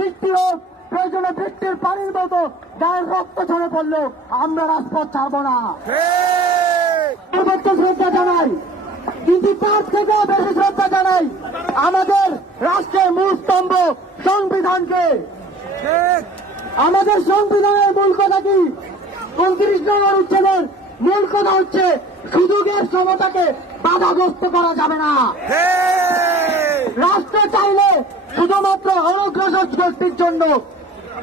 বৃষ্টি হোক, প্রয়োজনে বৃষ্টির পানির মতো গায়ের রক্ত ঝরে পড়লেও আমরা রাজপথ ছাড়ব না। সর্বোচ্চ শ্রদ্ধা জানাই, কিন্তু তার থেকেও বেশি শ্রদ্ধা জানাই আমাদের রাষ্ট্রের মূল স্তম্ভ সংবিধানকে। আমাদের সংবিধানের মূল কথা কি? 29 নম্বর উচ্ছেদের মূল কথা হচ্ছে সুযোগের সমতাকে বাধাগ্রস্ত করা যাবে না। রাষ্ট্র চাইলে শুধুমাত্র অনগ্রসর গোষ্ঠীর জন্য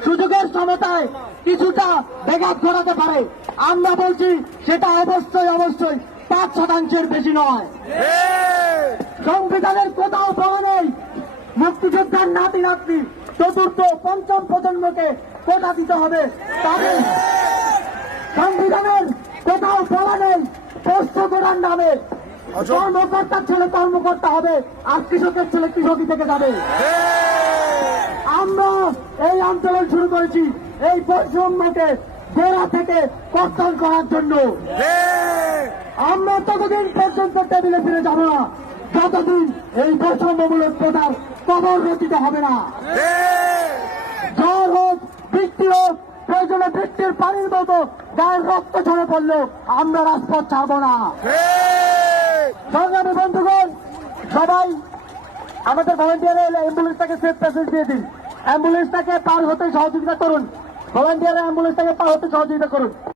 সুযোগের সমতায় কিছুটা ব্যাঘাত ঘটাতে পারে। আমরা বলছি সেটা অবশ্যই 5% বেশি নয়। সংবিধানের কোথাও বলা নেই মুক্তিযোদ্ধার নাতি নাতনি চতুর্থ পঞ্চম প্রজন্মকে কোটা দিতে হবে তাদের। সংবিধানের কোথাও বলা নেই পোষ্য কোটার নামে কর্মকর্তার ছেলে কর্মকর্তা হবে আর কৃষকের ছেলে কৃষকই থেকে যাবে। আমরা এই আন্দোলন শুরু করেছি এই বৈষম্যকে গোড়া থেকে কর্তন করার জন্য। আমরা ততদিন পর্যন্ত টেবিলে ফিরে যাব না যতদিন এই বৈষম্যমূলক প্রথার কবর রচিত হবে না। ঝড় হোক, বৃষ্টি হোক, প্রয়োজনে বৃষ্টির পানির মতো গায়ের রক্ত ঝরে পড়লেও আমরা রাজপথ ছাড়ব না। সংগ্রামী বন্ধুগণ, সবাই আমাদের ভলান্টিয়ার অ্যাম্বুলেন্সটাকে সেফ প্যাসেজ দিয়ে দিন। অ্যাম্বুলেন্সটাকে পার হতে সহযোগিতা করুন। ভলান্টিয়ার অ্যাম্বুলেন্সটাকে পার হতে সহযোগিতা করুন।